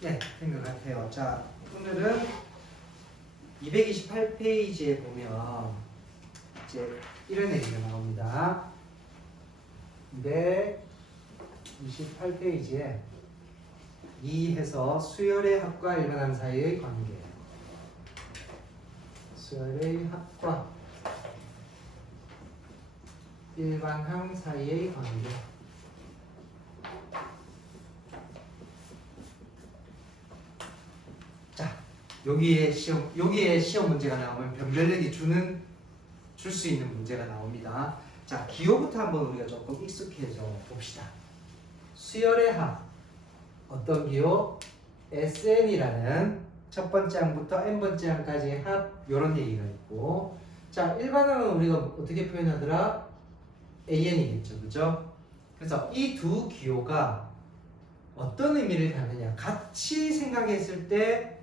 네, 된 것 같아요. 자, 오늘은 228페이지에 보면 이제 이런 얘기가 나옵니다. 228페이지에 이해서 수열의 합과 일반항 사이의 관계. 수열의 합과 일반항 사이의 관계. 자, 여기에 시험 문제가 나오면 변별력이 줄 수 있는 문제가 나옵니다. 자, 기호부터 한번 우리가 조금 익숙해져 봅시다. 수열의 합. 어떤 기호? SN이라는 첫 번째 항부터 n번째 항까지의 합, 요런 얘기가 있고, 자, 일반항은 우리가 어떻게 표현하더라? AN이겠죠, 그죠? 그래서 이 두 기호가 어떤 의미를 갖느냐, 같이 생각했을 때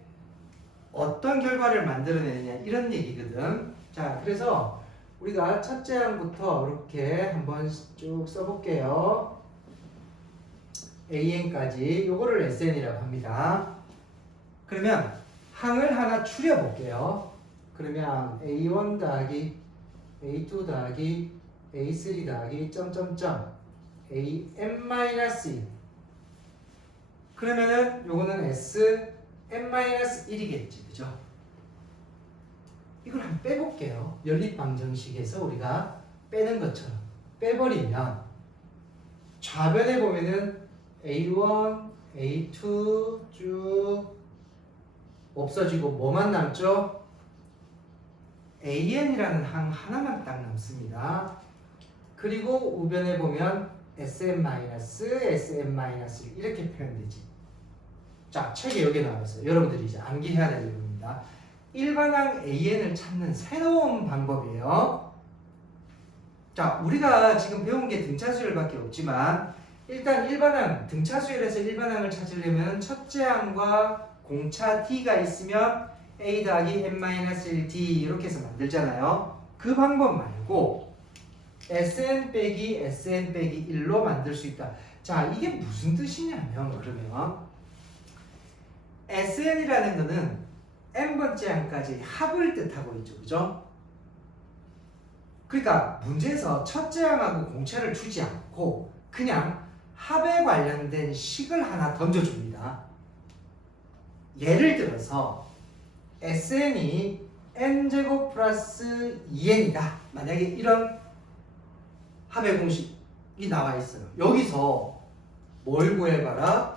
어떤 결과를 만들어내느냐, 이런 얘기거든. 자, 그래서 우리가 첫째 항부터 이렇게 한번 쭉 써볼게요. AN까지 요거를 SN이라고 합니다. 그러면 항을 하나 추려볼게요. 그러면 A1 더하기 A2 더하기 A3 더하기 점점점 AN-1 그러면은 요거는 SN-1이겠지, 그죠? 이걸 한번 빼볼게요. 연립방정식에서 우리가 빼는 것처럼 빼버리면 좌변에 보면은 A1, A2 쭉 없어지고 뭐만 남죠? AN이라는 항 하나만 딱 남습니다. 그리고 우변에 보면 SM-, SM- 이렇게 표현되지. 자, 책에 여기 나와 있어요. 여러분들이 이제 암기해야 될 부분입니다. 일반항 AN을 찾는 새로운 방법이에요. 자, 우리가 지금 배운 게 등차수열밖에 없지만 일단 일반항, 등차수열에서 일반항을 찾으려면 첫째 항과 공차 D가 있으면 A 더하기 n-1D 이렇게 해서 만들잖아요. 그 방법 말고 SN 빼기 SN 빼기 1로 만들 수 있다. 자, 이게 무슨 뜻이냐면 그러면 SN이라는 거는 n번째 항까지 합을 뜻하고 있죠, 그죠? 그러니까 문제에서 첫째 항하고 공차를 주지 않고 그냥 합에 관련된 식을 하나 던져줍니다. 예를 들어서 SN이 n제곱 플러스 2n이다. 만약에 이런 합의 공식이 나와 있어요. 여기서 뭘 구해봐라?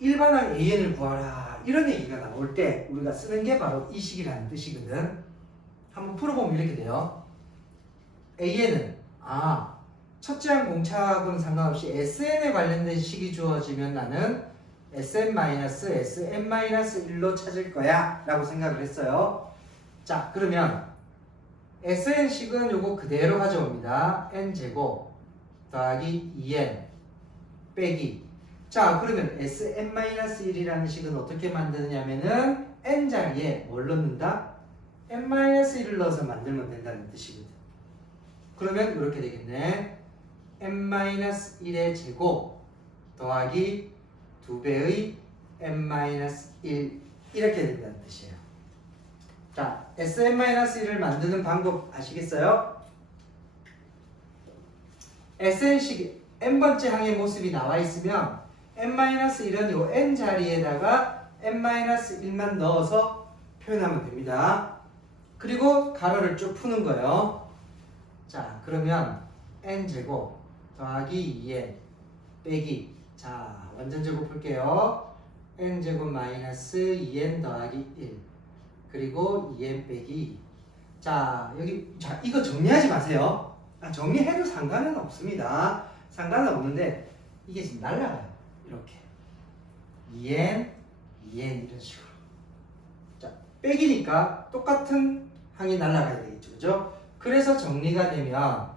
일반항 AN을 구하라. 이런 얘기가 나올 때 우리가 쓰는 게 바로 이 식이라는 뜻이거든. 한번 풀어보면 이렇게 돼요. AN은 첫째 항 공차하고는 상관없이 SN에 관련된 식이 주어지면 나는 SN-SM-1로 찾을 거야 라고 생각을 했어요. 자, 그러면 SN식은 요거 그대로 가져옵니다. n제곱 더하기 2n 빼기. 자, 그러면 SN-1이라는 식은 어떻게 만드느냐면은 n 자리에 뭘 넣는다? n-1을 넣어서 만들면 된다는 뜻이거든. 그러면 이렇게 되겠네. n-1의 제곱 더하기 2배의 n-1 이렇게 된다는 뜻이에요. 자, SN-1을 만드는 방법 아시겠어요? SN식 n번째 항의 모습이 나와 있으면 n-1은 요 n 자리에다가 n-1만 넣어서 표현하면 됩니다. 그리고 가로를 쭉 푸는 거예요. 자, 그러면 n제곱 더하기 2n 빼기. 자, 완전 제곱 풀게요. n제곱 마이너스 2n 더하기 1 그리고 2n 빼기 2. 자, 여기 자 이거 정리하지 마세요. 정리해도 상관은 없습니다. 상관은 없는데 이게 지금 날라가요. 이렇게 2n, 2n 이런 식으로. 자, 빼기니까 똑같은 항이 날라가야 되겠죠, 그죠? 그래서 정리가 되면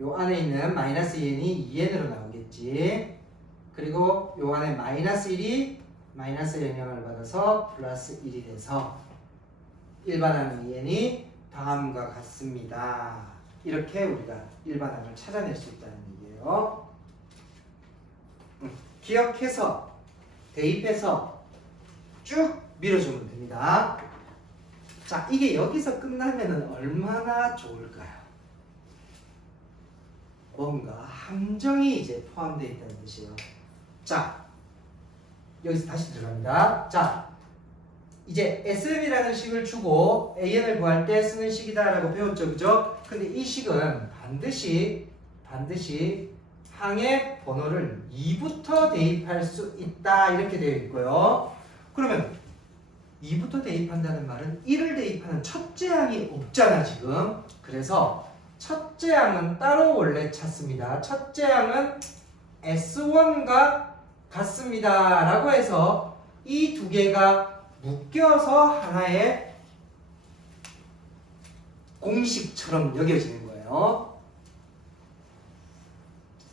요 안에 있는 마이너스 2n이 2n으로 나오겠지. 그리고 요 안에 마이너스 1이 마이너스 영향을 받아서 플러스 1이 돼서 일반항 2n이 다음과 같습니다. 이렇게 우리가 일반항을 찾아낼 수 있다는 얘기예요. 기억해서 대입해서 쭉 밀어주면 됩니다. 자, 이게 여기서 끝나면 얼마나 좋을까요? 뭔가 함정이 이제 포함되어 있다는 뜻이에요. 자, 여기서 다시 들어갑니다. 자, 이제 SM이라는 식을 주고 AN을 구할 때 쓰는 식이다라고 배웠죠, 그죠? 근데 이 식은 반드시 항의 번호를 2부터 대입할 수 있다 이렇게 되어 있고요. 그러면 2부터 대입한다는 말은 1을 대입하는 첫째 항이 없잖아 지금. 그래서 첫째 항은 따로 원래 찾습니다. 첫째 항은 S1과 같습니다 라고 해서 이 두 개가 묶여서 하나의 공식처럼 여겨지는 거예요.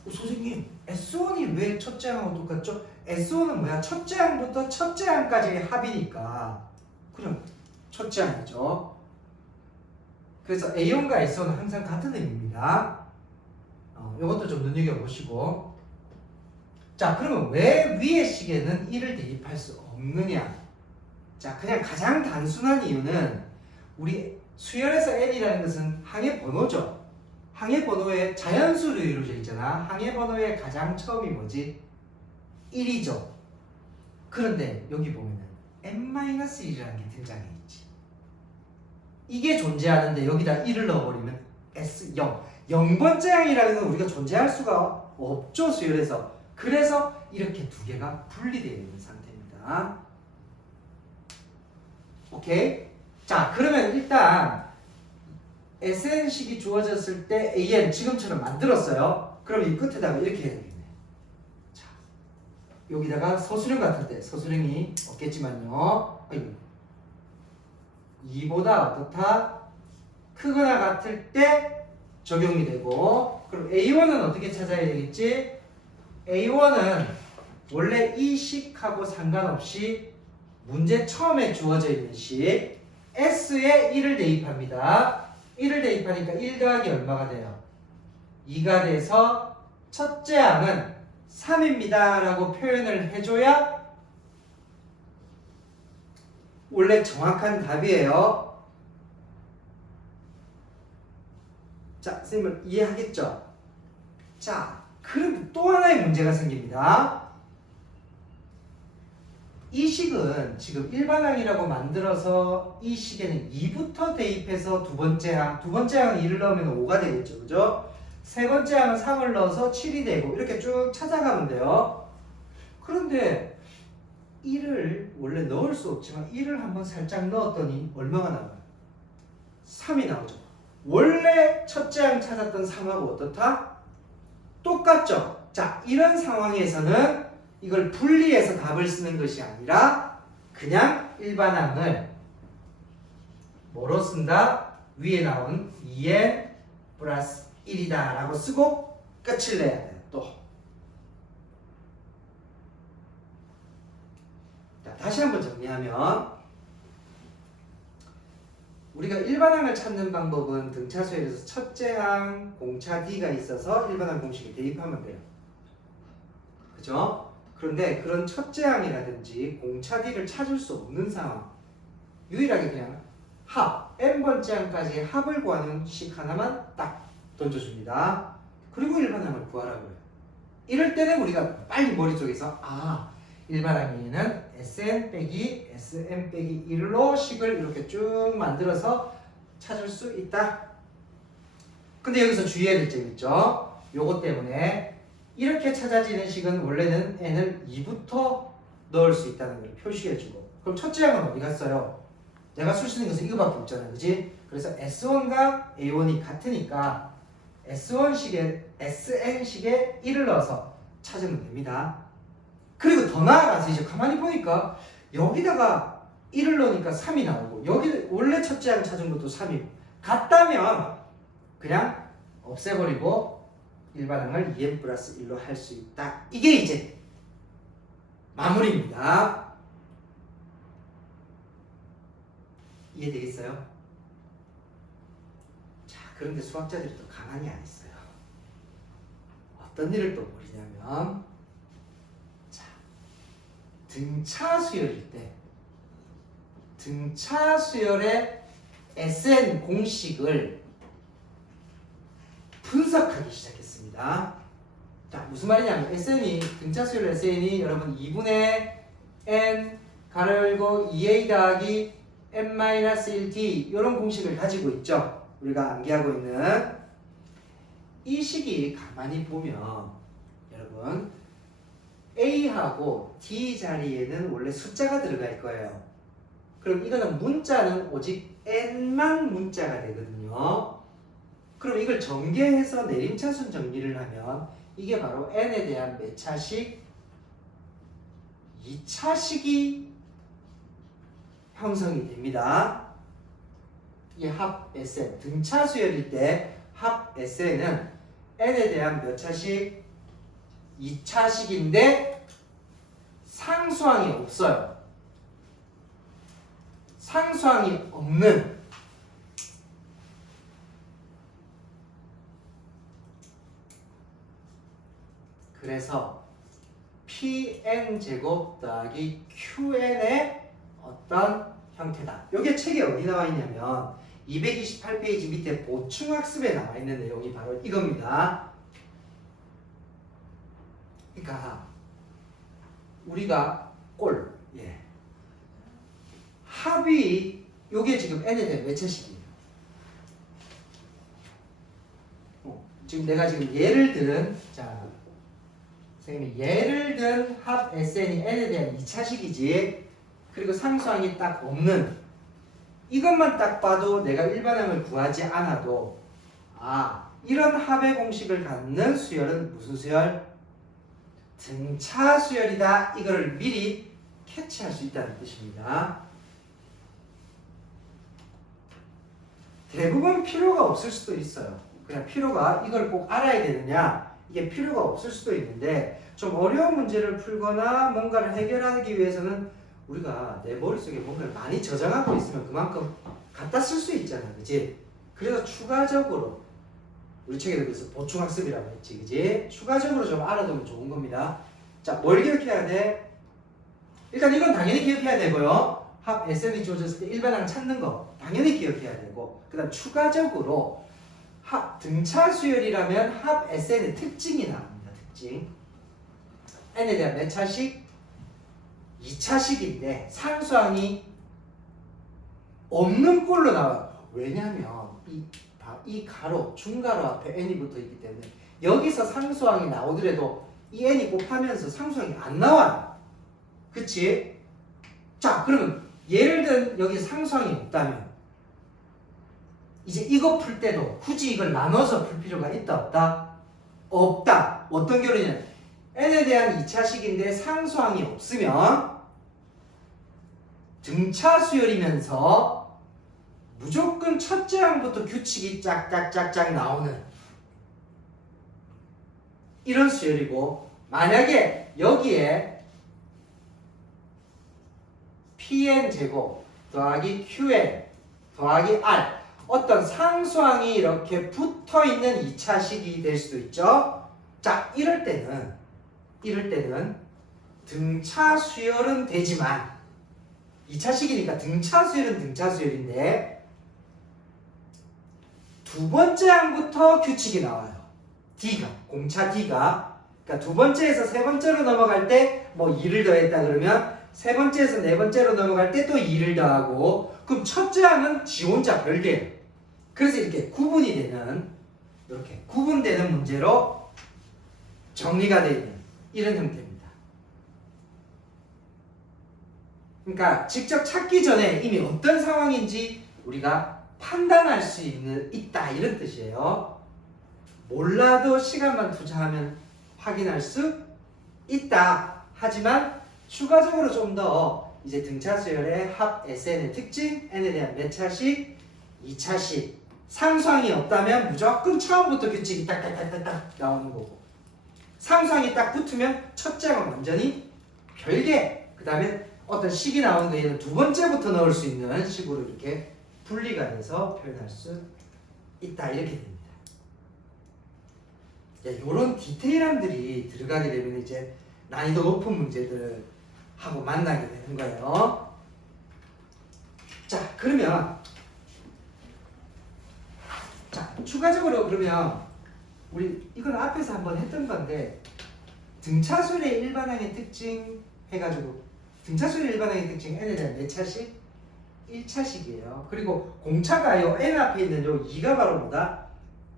선생님, S1이 왜 첫째 항하고 똑같죠? S1은 뭐야? 첫째 항부터 첫째 항까지의 합이니까. 그럼 첫째 항이죠. 그래서 A1과 S1은 항상 같은 의미입니다. 이것도 좀 눈여겨보시고. 자, 그러면 왜 위의 식에는 1을 대입할 수 없느냐? 자, 그냥 가장 단순한 이유는 우리 수열에서 n이라는 것은 항의 번호죠. 항의 번호의 자연수로 이루어져 있잖아. 항의 번호의 가장 처음이 뭐지? 1이죠. 그런데 여기 보면은 n-1이라는 게 등장해 있지. 이게 존재하는데 여기다 1을 넣어버리면 S0. 0번째 항이라는 건 우리가 존재할 수가 없죠, 수열에서. 그래서 이렇게 두 개가 분리되어 있는 상태입니다. 오케이? 자, 그러면 일단 SN식이 주어졌을 때 AN 지금처럼 만들었어요. 그럼 이 끝에다가 이렇게 해야 되겠네. 자, 여기다가 서술형 같을 때 서술형이 없겠지만요. 2보다 어떻다? 크거나 같을 때 적용이 되고, 그럼 A1은 어떻게 찾아야 되겠지? A1은 원래 이 식하고 상관없이 문제 처음에 주어져 있는 식 S에 1을 대입합니다. 1을 대입하니까 1 더하기 얼마가 돼요? 2가 돼서 첫째 항은 3입니다 라고 표현을 해줘야 원래 정확한 답이에요. 자, 선생님을 이해하겠죠? 자, 그럼 또 하나의 문제가 생깁니다. 이 식은 지금 일반항이라고 만들어서 이 식에는 2부터 대입해서 두 번째 항 2를 넣으면 5가 되겠죠, 그죠? 세 번째 항은 3을 넣어서 7이 되고 이렇게 쭉 찾아가면 돼요. 그런데 1을 원래 넣을 수 없지만 1을 한번 살짝 넣었더니 얼마가 나와요? 3이 나오죠. 원래 첫째 항 찾았던 3하고 어떻다? 똑같죠? 자, 이런 상황에서는 이걸 분리해서 답을 쓰는 것이 아니라 그냥 일반항을 뭐로 쓴다? 위에 나온 2n 플러스 1이다 라고 쓰고 끝을 내야 돼요. 또 자, 다시 한번 정리하면 우리가 일반항을 찾는 방법은 등차수열에서 첫째 항 공차 D가 있어서 일반항 공식에 대입하면 돼요. 그죠? 그런데 그런 첫째 항이라든지 공차 D를 찾을 수 없는 상황, 유일하게 그냥 합, n번째 항까지 합을 구하는 식 하나만 딱 던져줍니다. 그리고 일반항을 구하라고요. 이럴 때는 우리가 빨리 머릿속에서 일반항에는 Sn 빼기 Sm 빼기 1로 식을 이렇게 쭉 만들어서 찾을 수 있다. 근데 여기서 주의해야 될 점 있죠? 요것 때문에 이렇게 찾아지는 식은 원래는 n을 2부터 넣을 수 있다는 걸 표시해주고, 그럼 첫째 항은 어디 갔어요? 내가 쓸 수 있는 것은 이거밖에 없잖아, 그지? 그래서 S1과 A1이 같으니까 S1식에 SN식에 1을 넣어서 찾으면 됩니다. 그리고 더 나아가서 이제 가만히 보니까 여기다가 1을 넣으니까 3이 나오고 여기 원래 첫째 항 찾은 것도 3이고 같다면 그냥 없애버리고 일반항을 2n 플러스 1로 할 수 있다. 이게 이제 마무리입니다. 이해되겠어요? 자, 그런데 수학자들이 또 가만히 안 있어요. 어떤 일을 또 벌이냐면, 자, 등차 수열일 때 등차 수열의 SN 공식을 분석하기 시작했습니다. 자, 무슨 말이냐면 SN이 등차 수열 SN이 여러분 2분의 n 가로 열고 2a 더하기 n-1t 이런 공식을 가지고 있죠. 우리가 암기하고 있는 이 식이 가만히 보면 여러분 a하고 d 자리에는 원래 숫자가 들어갈 거예요. 그럼 이거는 문자는 오직 n만 문자가 되거든요. 그럼 이걸 전개해서 내림차순 정리를 하면 이게 바로 n에 대한 몇 차식? 2차식이 형성이 됩니다. 이 합 SN, 등차 수열일 때 합 SN은 n에 대한 몇 차식? 2차식인데 상수항이 없어요. 상수항이 없는 그래서 pn 제곱 더하기 qn의 어떤 형태다. 이게 책에 어디 나와 있냐면 228페이지 밑에 보충학습에 나와 있는 내용이 바로 이겁니다. 그러니까 우리가 합이 요게 지금 n에 대한 몇 차식이에요? 지금 내가 지금 예를 든 선생님이 예를 든 합 SN이 n에 대한 2차식이지 그리고 상수항이 딱 없는 이것만 딱 봐도 내가 일반항을 구하지 않아도 이런 합의 공식을 갖는 수열은 무슨 수열? 등차 수열이다. 이거를 미리 캐치할 수 있다는 뜻입니다. 대부분 필요가 없을 수도 있어요. 그냥 필요가 이걸 꼭 알아야 되느냐 이게 필요가 없을 수도 있는데 좀 어려운 문제를 풀거나 뭔가를 해결하기 위해서는 우리가 내 머릿속에 뭔가를 많이 저장하고 있으면 그만큼 갖다 쓸 수 있잖아, 그지? 그래서 추가적으로 우리 책에도 그래서 보충학습이라고 했지, 그지? 추가적으로 좀 알아두면 좋은 겁니다. 자, 뭘 기억해야 돼? 일단 이건 당연히 기억해야 되고요. 합 SN이 주어졌을 때 일반항 찾는 거 당연히 기억해야 되고 그 다음 추가적으로 합 등차 수열이라면 합 SN의 특징이 나옵니다. 특징 n에 대한 몇 차식? 2차식인데 상수항이 없는 꼴로 나와요. 왜냐하면 이 가로, 중가로 앞에 n이 붙어 있기 때문에 여기서 상수항이 나오더라도 이 n이 곱하면서 상수항이 안 나와요. 그치? 자, 그러면 예를 든 여기 상수항이 없다면 이제 이거 풀 때도 굳이 이걸 나눠서 풀 필요가 있다 없다? 없다. 어떤 결이냐면 n에 대한 2차식인데 상수항이 없으면 등차 수열이면서 무조건 첫째 항부터 규칙이 짝짝짝짝 나오는 이런 수열이고 만약에 여기에 pn 제곱 더하기 qn 더하기 r 어떤 상수항이 이렇게 붙어있는 2차식이 될 수도 있죠. 자, 이럴 때는 등차 수열은 되지만 2차식이니까 등차 수열은 등차 수열인데 두 번째 항부터 규칙이 나와요. D가, 공차 D가 그러니까 두 번째에서 세 번째로 넘어갈 때 뭐 2를 더했다 그러면 세 번째에서 네 번째로 넘어갈 때 또 2를 더하고 그럼 첫째 항은 지 혼자 별개예요. 그래서 이렇게 구분이 되는 이렇게 구분되는 문제로 정리가 되어 있는 이런 형태입니다. 그러니까 직접 찾기 전에 이미 어떤 상황인지 우리가 판단할 수 있다 이런 뜻이에요. 몰라도 시간만 투자하면 확인할 수 있다. 하지만 추가적으로 좀 더 이제 등차 수열의 합 SN의 특징, n에 대한 몇 차식, 2차식 상수항이 없다면 무조건 처음부터 규칙이 딱딱딱딱 나오는 거고 상수항이 딱 붙으면 첫째 항은 완전히 별개 그 다음에 어떤 식이 나오는 거에는 두 번째부터 넣을 수 있는 식으로 이렇게 분리가 돼서 표현할 수 있다 이렇게 됩니다. 이런 디테일함들이 들어가게 되면 이제 난이도 높은 문제들 하고 만나게 되는 거예요. 자, 그러면 자, 추가적으로 그러면 우리 이건 앞에서 한번 했던 건데 등차수열의 일반항의 특징 해가지고 등차수열의 일반항의 특징 n에 대한 몇 차식? 1차식이에요. 그리고 공차가요 n 앞에 있는 요 2가 바로 뭐다?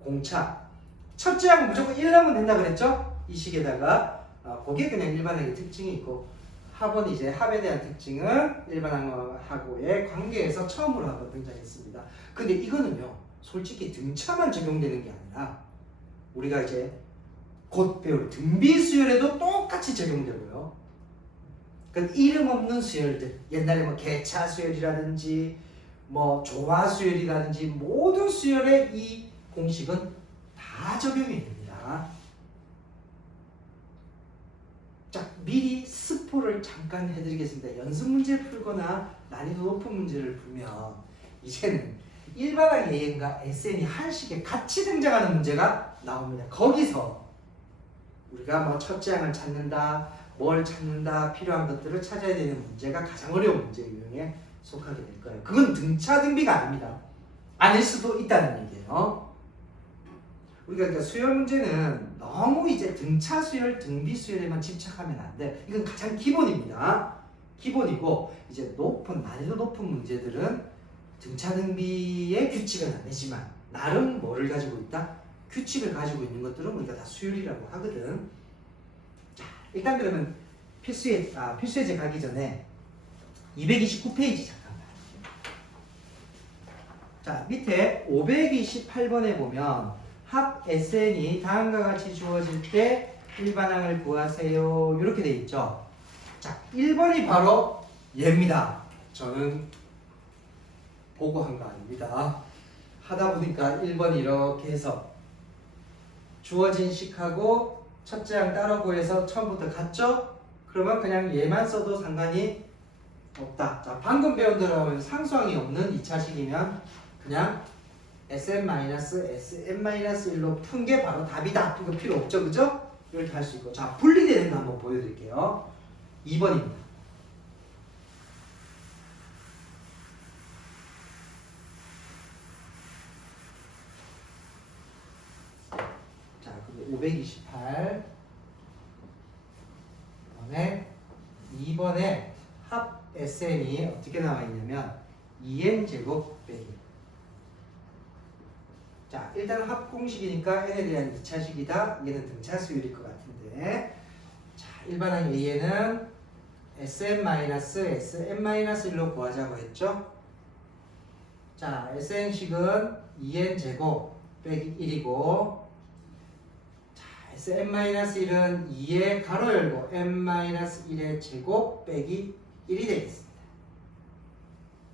공차. 첫째 항은 무조건 1 넣으면 된다 그랬죠? 이 식에다가 그게 그냥 일반항의 특징이 있고 합은 이제 합에 대한 특징은 일반항하고의 관계에서 처음으로 한번 등장했습니다. 근데 이거는요 솔직히 등차만 적용되는 게 아니라 우리가 이제 곧 배울 등비수열에도 똑같이 적용되고요. 그러니까 이름 없는 수열들, 옛날에 뭐 개차 수열이라든지 뭐 조화 수열이라든지 모든 수열에 이 공식은 다 적용이 됩니다. 자, 미리 스포를 잠깐 해드리겠습니다. 연습 문제 풀거나 난이도 높은 문제를 풀면 이제는 일반항 AN과 SN이 한 식에 같이 등장하는 문제가 나옵니다. 거기서 우리가 뭐 첫째 항을 찾는다, 뭘 찾는다, 필요한 것들을 찾아야 되는 문제가 가장 어려운 문제 유형에 속하게 될 거예요. 그건 등차 등비가 아닙니다. 아닐 수도 있다는 얘기예요. 우리가 그러니까 수열 문제는 너무 이제 등차 수열, 등비 수열에만 집착하면 안 돼. 이건 가장 기본입니다. 기본이고 이제 높은 난이도 높은 문제들은 등차 등비의 규칙은 아니지만 나름 뭐를 가지고 있다? 규칙을 가지고 있는 것들은 우리가 다 수열이라고 하거든. 자, 일단 그러면 필수예제 가기 전에 229페이지 잠깐 봐주세요. 자, 밑에 528번에 보면 합 SN이 다음과 같이 주어질 때 일반항을 구하세요. 이렇게 돼 있죠. 자, 1번이 바로 얘입니다. 저는 보고 한 거 아닙니다. 하다 보니까 1번이 이렇게 해서 주어진 식하고 첫째 항 따로 구해서 처음부터 같죠? 그러면 그냥 얘만 써도 상관이 없다. 자, 방금 배운 대로 상수항이 없는 2차식이면 그냥 SM-SM-1로 푼 게 바로 답이다. 이거 필요 없죠, 그죠? 이렇게 할 수 있고. 자, 분리되는 거 한번 보여드릴게요. 2번입니다. 자, 그럼 528. 그다음에 2번에 합 SN이 어떻게 나와 있냐면 2n제곱 빼기. 자, 일단 합공식이니까 n에 대한 2차식이다. 얘는 등차수열일 것 같은데. 자, 일반항 A에는 SM-SM-1로 구하자고 했죠. 자, SN식은 2n제곱 빼기 1이고 자, SM-1은 2의 가로 열고 n-1의 제곱 빼기 1이 되겠습니다.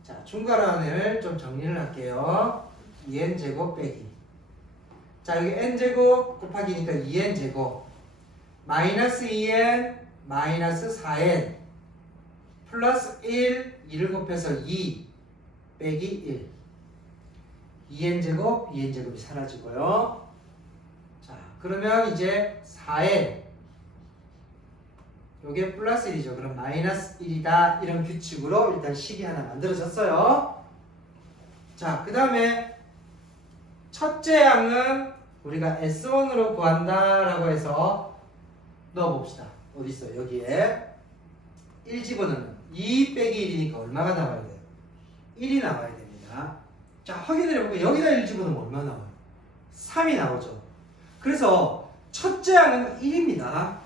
자, 중괄호를 좀 정리를 할게요. 2n제곱 빼기. 자, 여기 n제곱 곱하기니까 2n제곱 마이너스 2n 마이너스 4n 플러스 1 2를 곱해서 2 빼기 1 2n제곱 2n제곱이 사라지고요. 자, 그러면 이제 4n 요게 플러스 1이죠. 그럼 마이너스 1이다. 이런 규칙으로 일단 식이 하나 만들어졌어요. 자, 그 다음에 첫째 항은 우리가 S1으로 구한다라고 해서 넣어봅시다. 어디 있어? 여기에 1 집어넣으면 2 빼기 1이니까 얼마가 나와야 돼요? 1이 나와야 됩니다. 자, 확인을 해볼게요. 여기다 1 집어넣으면 얼마 나와요? 3이 나오죠. 그래서 첫째 항은 1입니다.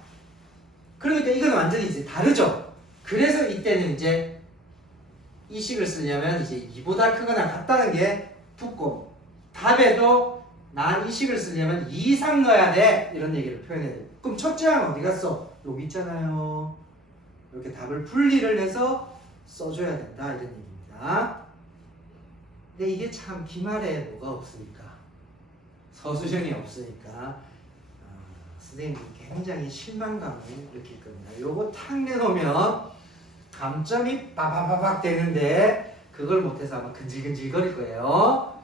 그러니까 이건 완전히 이제 다르죠. 그래서 이때는 이제 이 식을 쓰려면 이제 2보다 크거나 같다는 게 붙고 답에도 난 이 식을 쓰려면 2 이상 넣어야 돼. 이런 얘기를 표현해야 돼. 그럼 첫째 항 어디 갔어? 여기 있잖아요. 이렇게 답을 분리를 해서 써줘야 된다. 이런 얘기입니다. 근데 이게 참 기말에 뭐가 없으니까 서술형이 없으니까 선생님이 굉장히 실망감을 느낄 겁니다. 요거 탁 내놓으면 감점이 빠바바박 되는데 그걸 못해서 아마 근질근질 거릴 거예요.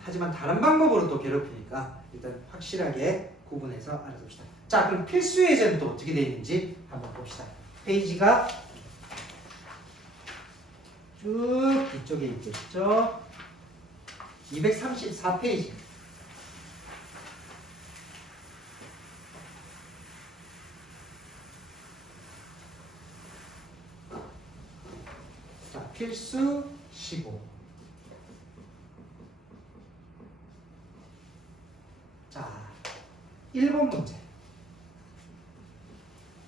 하지만 다른 방법으로 또 괴롭히니까 일단 확실하게 구분해서 알아둡시다. 자, 그럼 필수 예제는 또 어떻게 되어 있는지 한번 봅시다. 페이지가 쭉 뒤쪽에 있겠죠. 234페이지. 자, 필수 15. 자, 1번 문제.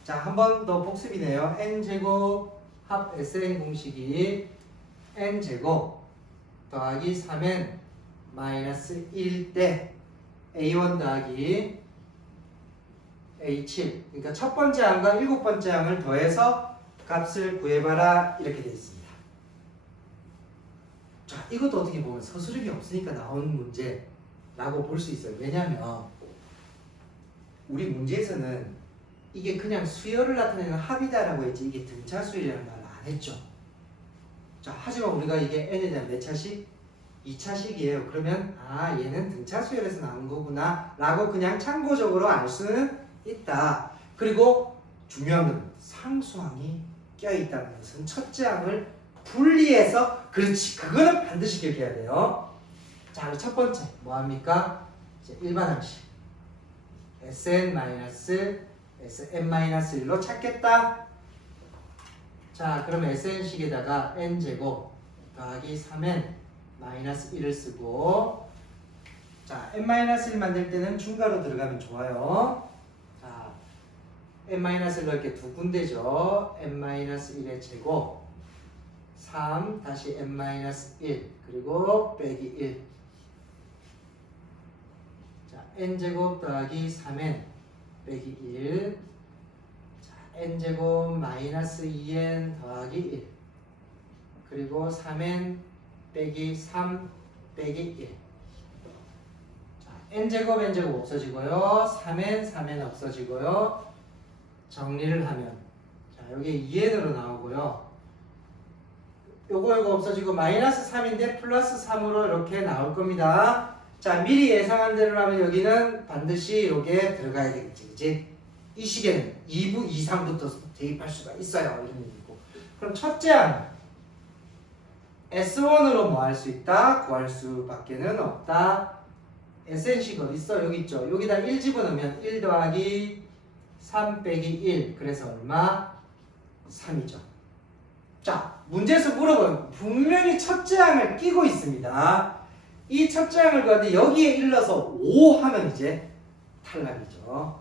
자, 한 번 더 복습이네요. n제곱 합 SN 공식이 n제곱 더하기 3n 마이너스 1 대 a1 더하기 a7. 그러니까 첫 번째 항과 일곱 번째 항을 더해서 값을 구해봐라. 이렇게 되어 있습니다. 자, 이것도 어떻게 보면 서술형이 없으니까 나온 문제라고 볼 수 있어요. 왜냐하면 우리 문제에서는 이게 그냥 수열을 나타내는 합이다라고 했지 이게 등차 수열이라는 말을 안 했죠. 자, 하지만 우리가 이게 n에 대한 몇 차식? 2차식이에요. 그러면 아, 얘는 등차 수열에서 나온 거구나 라고 그냥 참고적으로 알 수는 있다. 그리고 중요한 건 상수항이 껴있다는 것은 첫째 항을 분리해서, 그렇지, 그거는 반드시 기억해야 돼요. 자, 그럼 첫 번째 뭐합니까? 이제 일반 항식 Sn-Sn-1로 찾겠다. 자, 그러면 Sn식에다가 n제곱 더하기 3n 마이너스 1을 쓰고, 자, n-1 만들 때는 중괄호 들어가면 좋아요. 자, n-1 넣을 게 두 군데죠. n-1의 제곱 3 다시 n-1 그리고 빼기 1. 자, n제곱 더하기 3n 빼기 1. 자, n제곱 마이너스 2n 더하기 1 그리고 3n 빼기 3 빼기 1. 자, n제곱 n제곱 없어지고요. 3n 없어지고요. 정리를 하면 자, 여기 2n으로 나오고요. 요거 없어지고 마이너스 3인데 플러스 3으로 이렇게 나올 겁니다. 자, 미리 예상한 대로 하면 여기는 반드시 요게 들어가야 되겠지, 그치? 이 식에는 2부 이상부터 대입할 수가 있어요. 이런 얘기고. 그럼 첫째 항 S1으로 뭐 할 수 있다? 구할 수밖에는 없다. SN식 어디 있어? 여기 있죠. 여기다 1 집어넣으면 1 더하기 3 빼기 1. 그래서 얼마? 3이죠. 자, 문제에서 물어보면 분명히 첫째 항을 끼고 있습니다. 이 첫째 항을 구하는데 여기에 일러서 5 하면 이제 탈락이죠.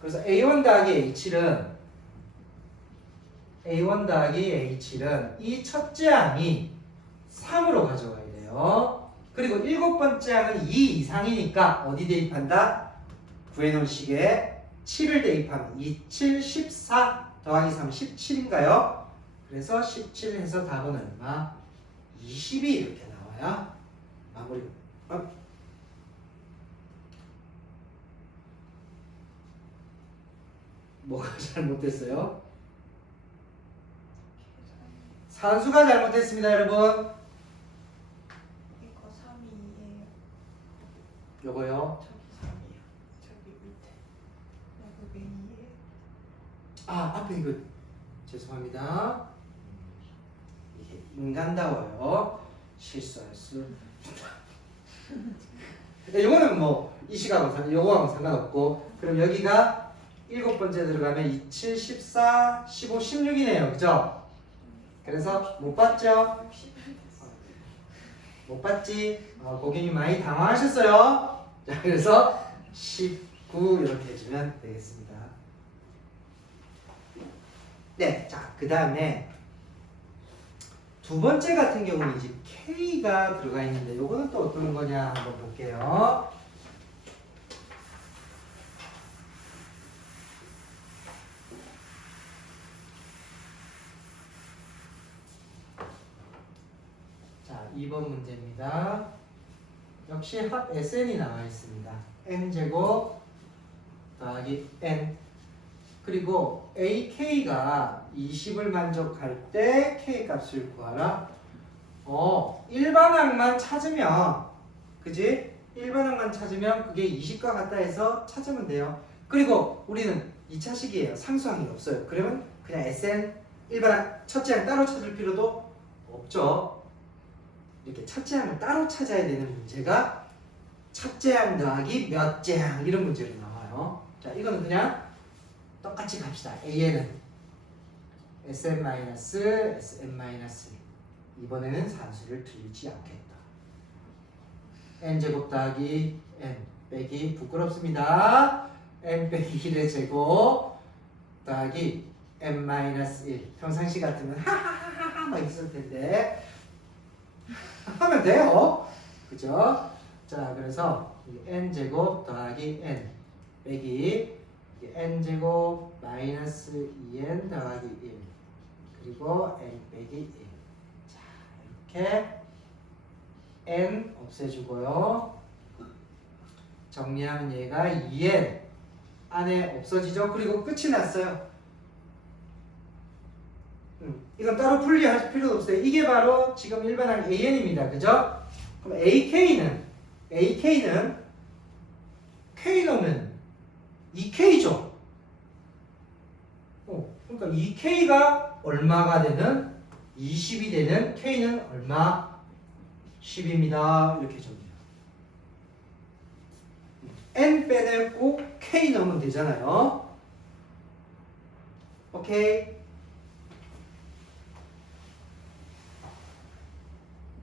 그래서 A1 더하기 A7은 이 첫째 항이 3으로 가져가야 돼요. 그리고 일곱 번째 항은 2 이상이니까 어디 대입한다? 구해놓은 식에 7을 대입하면 2, 7, 14 더하기 3, 17인가요? 그래서 17 해서 답은 얼마? 20이 이렇게 나와야 마무리. 뭐가 잘못됐어요? 산수가 잘못됐습니다, 여러분. 이거 3이에요. 요거요. 저기 3이에요. 저기 밑에. 여기 맨이에요. 아, 앞에 이거 죄송합니다. 이게 인간다워요. 실수할 수. 요거는 뭐 이 시간하고 요거하고 상관없고. 그럼 여기가 일곱 번째 들어가면 2, 7, 14, 15, 16이네요. 그죠? 그래서 못 봤죠? 못 봤지? 고객님 많이 당황하셨어요. 자, 그래서 19 이렇게 해주면 되겠습니다. 네, 자, 그 다음에 두 번째 같은 경우는 이제 K가 들어가 있는데 요거는 또 어떤 거냐 한번 볼게요. 자, 2번 문제입니다. 역시 합 SN이 나와 있습니다. n제곱 더하기 n 그리고 AK가 20을 만족할 때 K 값을 구하라. 일반항만 찾으면, 그지? 일반항만 찾으면 그게 20과 같다 해서 찾으면 돼요. 그리고 우리는 2차식이에요. 상수항이 없어요. 그러면 그냥 SN 일반 첫째 항 따로 찾을 필요도 없죠. 이렇게 첫째 항을 따로 찾아야 되는 문제가 첫째 항 더하기 몇째 항 이런 문제로 나와요. 자, 이거는 그냥 똑같이 갑시다. AN은 Sn-Sn-1 이번에는 산수를 틀리지 않겠다. n제곱 더하기 n 빼기 부끄럽습니다. n 빼기 1의 제곱 더하기 n-1 평상시 같으면 하하하하 막 있을 텐데 하면 돼요. 그죠? 자, 그래서 n제곱 더하기 n 빼기 n제곱 마이너스 2n 더하기 1 그리고 n 빼기 1 자, 이렇게 n 없애주고요. 정리하면 얘가 2n 안에 없어지죠. 그리고 끝이 났어요. 이건 따로 분리할 필요도 없어요. 이게 바로 지금 일반항 AN입니다. 그죠? 그럼 AK는 K 넣으면 2K죠. 그러니까 2K가 얼마가 되는 20이 되는 K는 얼마? 10입니다. 이렇게 적어요. N 빼내고 K 넣으면 되잖아요. 오케이.